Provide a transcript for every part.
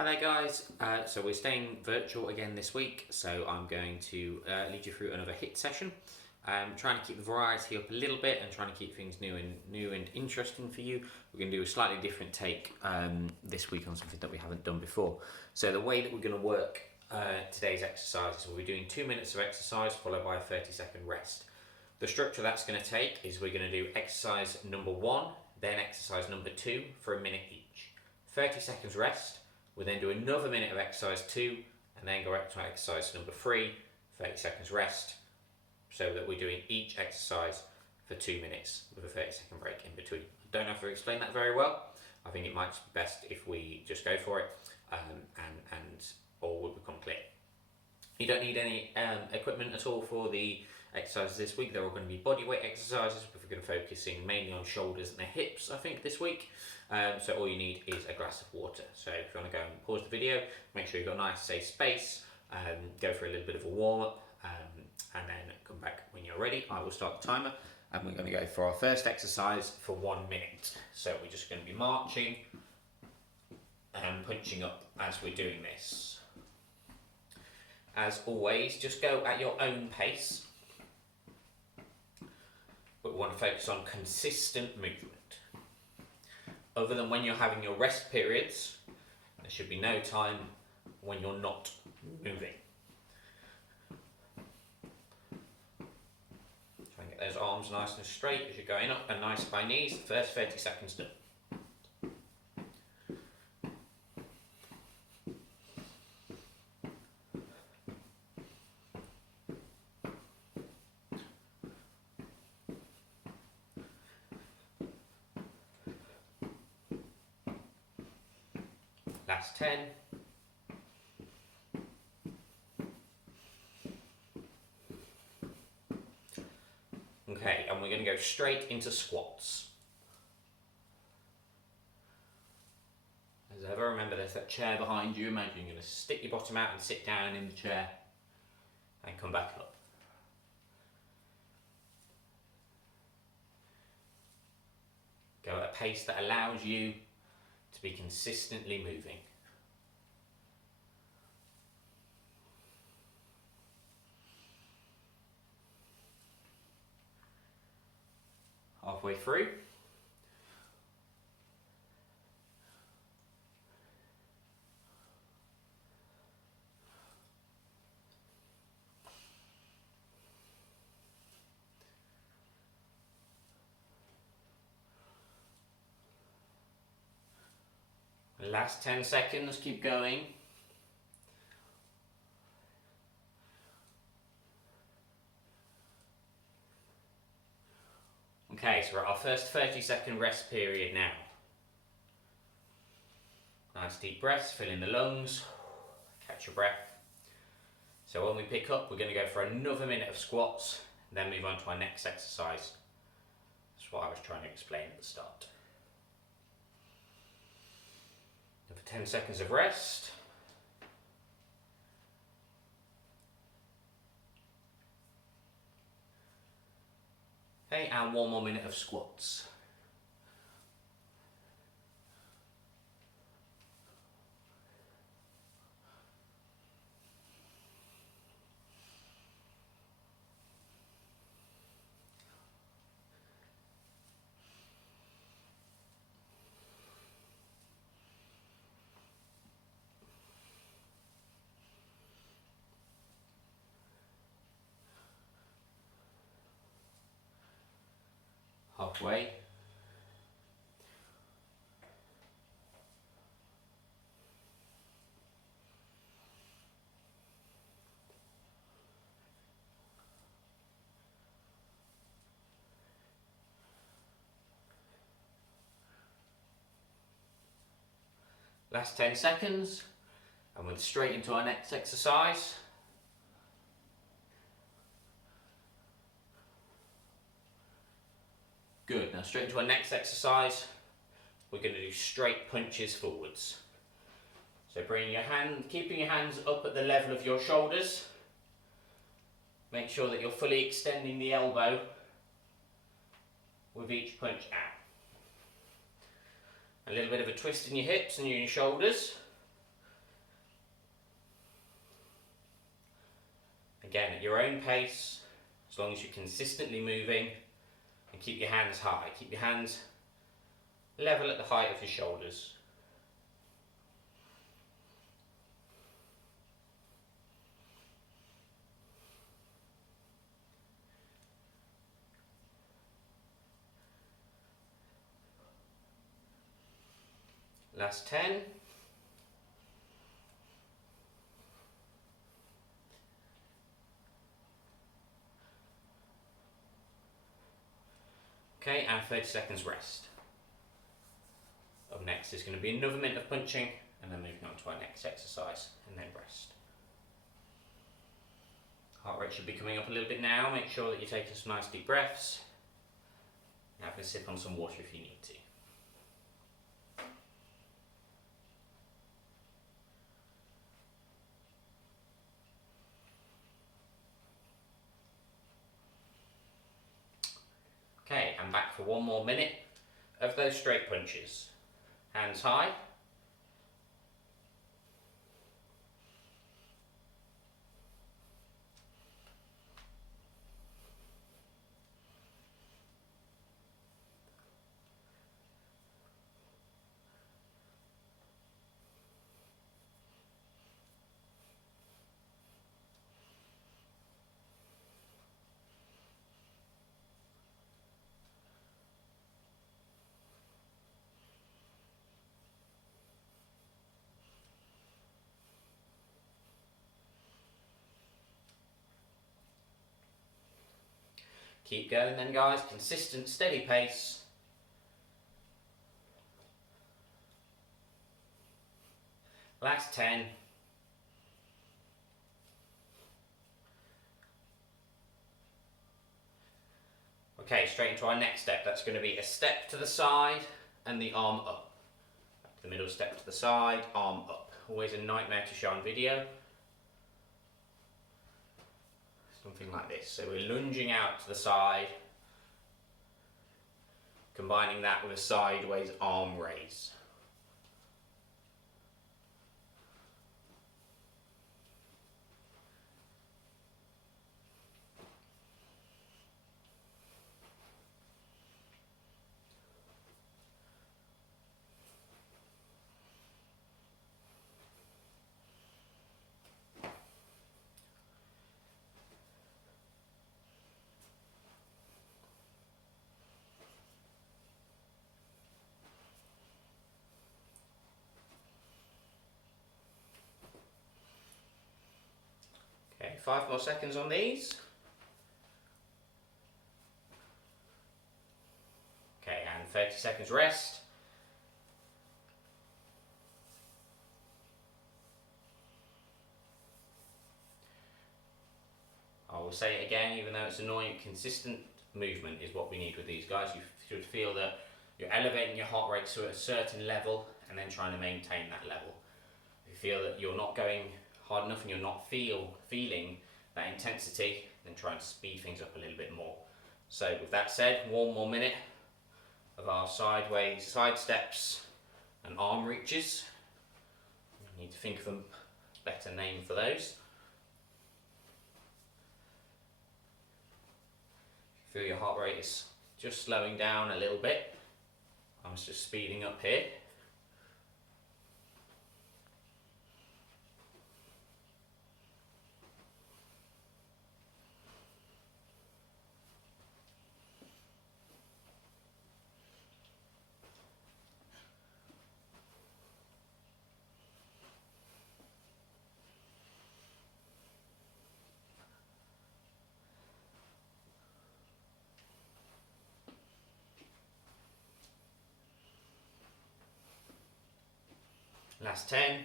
Hi there guys, so we're staying virtual again this week, so I'm going to lead you through another HIIT session. Trying to keep the variety up a little bit and trying to keep things new and interesting for you. We're going to do a slightly different take this week on something that we haven't done before. So the way that we're going to work today's exercise is we'll be doing 2 minutes of exercise followed by a 30-second rest. The structure that's going to take is we're going to do exercise number 1, then exercise number 2 for a minute each. 30 seconds rest. We'll then do another minute of exercise 2 and then go to exercise number 3, 30 seconds rest, so that we're doing each exercise for 2 minutes with a 30-second break in between. I don't know if I explained that very well. I think it might be best if we just go for it and all will become clear. You don't need any equipment at all for the exercises this week. They're all going to be body weight exercises, but we're going to be focusing mainly on shoulders and the hips, I think, this week. So all you need is a glass of water. So if you want to go and pause the video, make sure you've got a nice safe space, go for a little bit of a warm-up, and then come back when you're ready. I will start the timer, and we're going to go for our first exercise for 1 minute. So we're just going to be marching and punching up as we're doing this. As always, just go at your own pace, but we want to focus on consistent movement. Other than when you're having your rest periods, there should be no time when you're not moving. Try and get those arms nice and straight as you're going up and nice by knees. The first 30 seconds done. Last 10. Okay, and we're going to go straight into squats. As ever, remember there's that chair behind you. Imagine you're going to stick your bottom out and sit down in the chair and come back up. Go at a pace that allows you to be consistently moving. Halfway through. Last 10 seconds, keep going. Okay, so we're at our first 30-second rest period now. Nice deep breaths, fill in the lungs, catch your breath. So when we pick up, we're going to go for another minute of squats, then move on to our next exercise. That's what I was trying to explain at the start. For 10 seconds of rest. Okay, and 1 more minute of squats. Halfway. Last 10 seconds, and we're straight into our next exercise. Good, now straight into our next exercise, we're going to do straight punches forwards. So keeping your hands up at the level of your shoulders. Make sure that you're fully extending the elbow with each punch out. A little bit of a twist in your hips and your shoulders. Again, at your own pace, as long as you're consistently moving, and keep your hands high. Keep your hands level at the height of your shoulders. Last 10. Okay, and 30 seconds rest. Up next is going to be another minute of punching, and then moving on to our next exercise, and then rest. Heart rate should be coming up a little bit now. Make sure that you're taking some nice deep breaths. Now have a sip on some water if you need to. Okay, and back for one more minute of those straight punches. Hands high. Keep going then, guys. Consistent, steady pace. Last 10. Okay, straight into our next step. That's going to be a step to the side and the arm up. Back to the middle, step to the side, arm up. Always a nightmare to show on video. Something like this. So we're lunging out to the side, combining that with a sideways arm raise. Okay, 5 more seconds on these. Okay, and 30 seconds rest. I will say it again, even though it's annoying, consistent movement is what we need with these guys. You should feel that you're elevating your heart rate to a certain level and then trying to maintain that level. If you feel that you're not going hard enough and you're not feeling that intensity, then try and speed things up a little bit more. So with that said, one more minute of our sideways side steps and arm reaches. You need to think of a better name for those. Feel your heart rate is just slowing down a little bit. I'm just speeding up here. Last 10.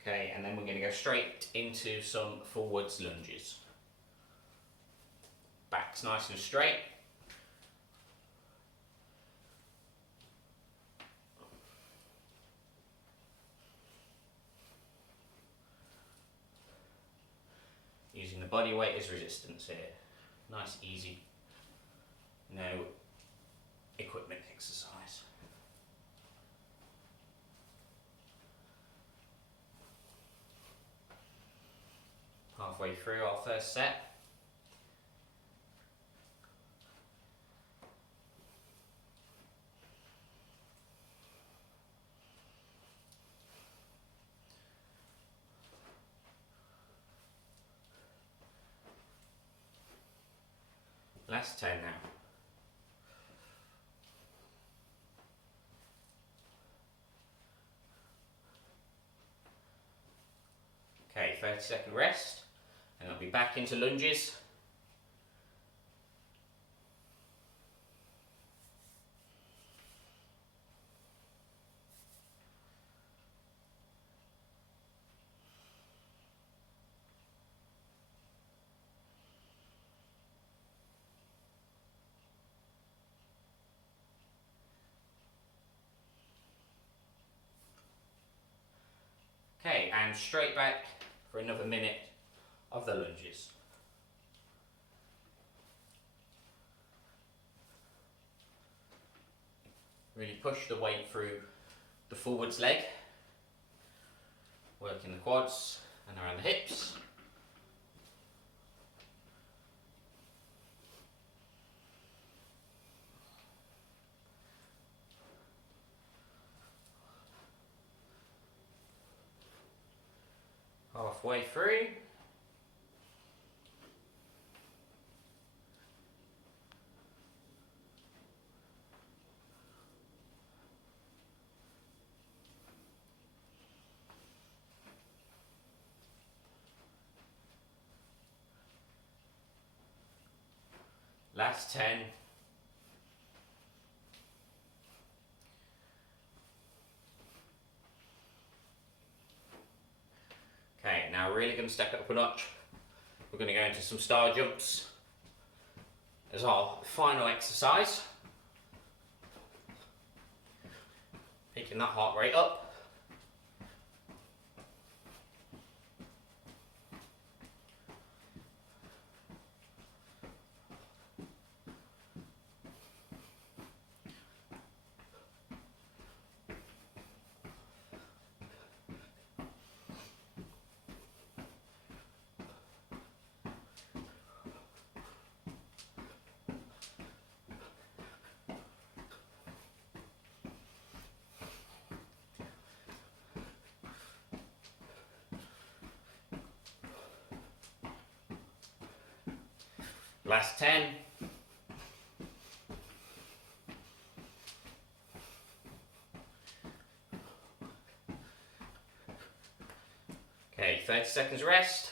Okay, and then we're going to go straight into some forwards lunges. Back's nice and straight. Using the body weight as resistance here. Nice, easy, no equipment exercise. halfway through our first set. Last 10 now. Okay, 30-second rest, and I'll be back into lunges. Okay, and straight back for another minute of the lunges. Really push the weight through the forwards leg, working the quads and around the hips. Halfway through. Last 10. Okay, now we're really going to step it up a notch. We're going to go into some star jumps as our final exercise. Picking that heart rate up. Last 10. Okay, 30 seconds rest.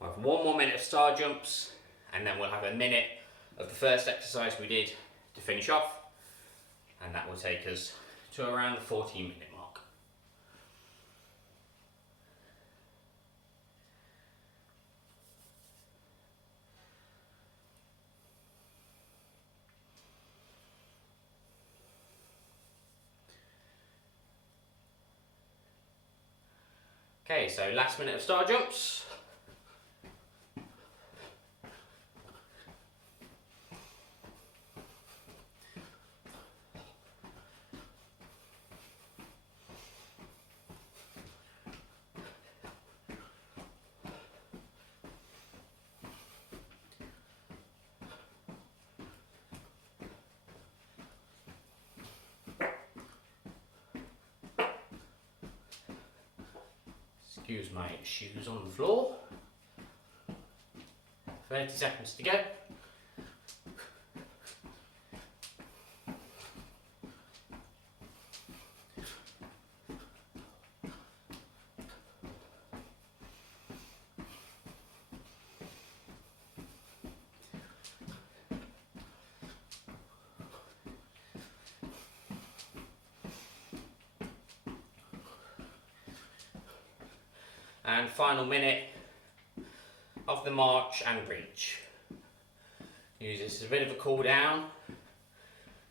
We'll have one more minute of star jumps, and then we'll have a minute of the first exercise we did to finish off, and that will take us to around the 14-minute mark. Okay, so last minute of star jumps. Excuse my shoes on the floor. 30 seconds to go. And final minute of the march and reach. Use this as a bit of a cool down.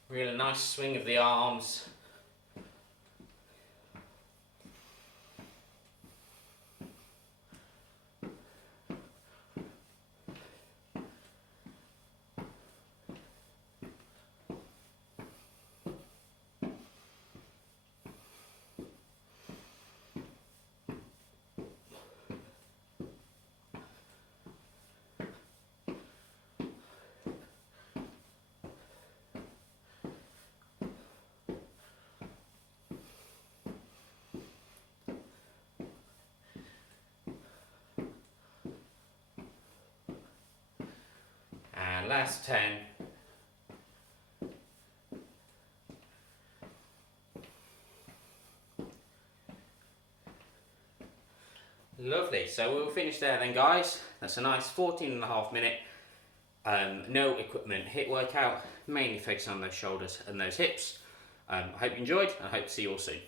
Really nice swing of the arms. And last 10. Lovely, so we'll finish there then, guys. That's a nice 14.5 minute no equipment HIIT workout, mainly focusing on those shoulders and those hips. I hope you enjoyed, and I hope to see you all soon.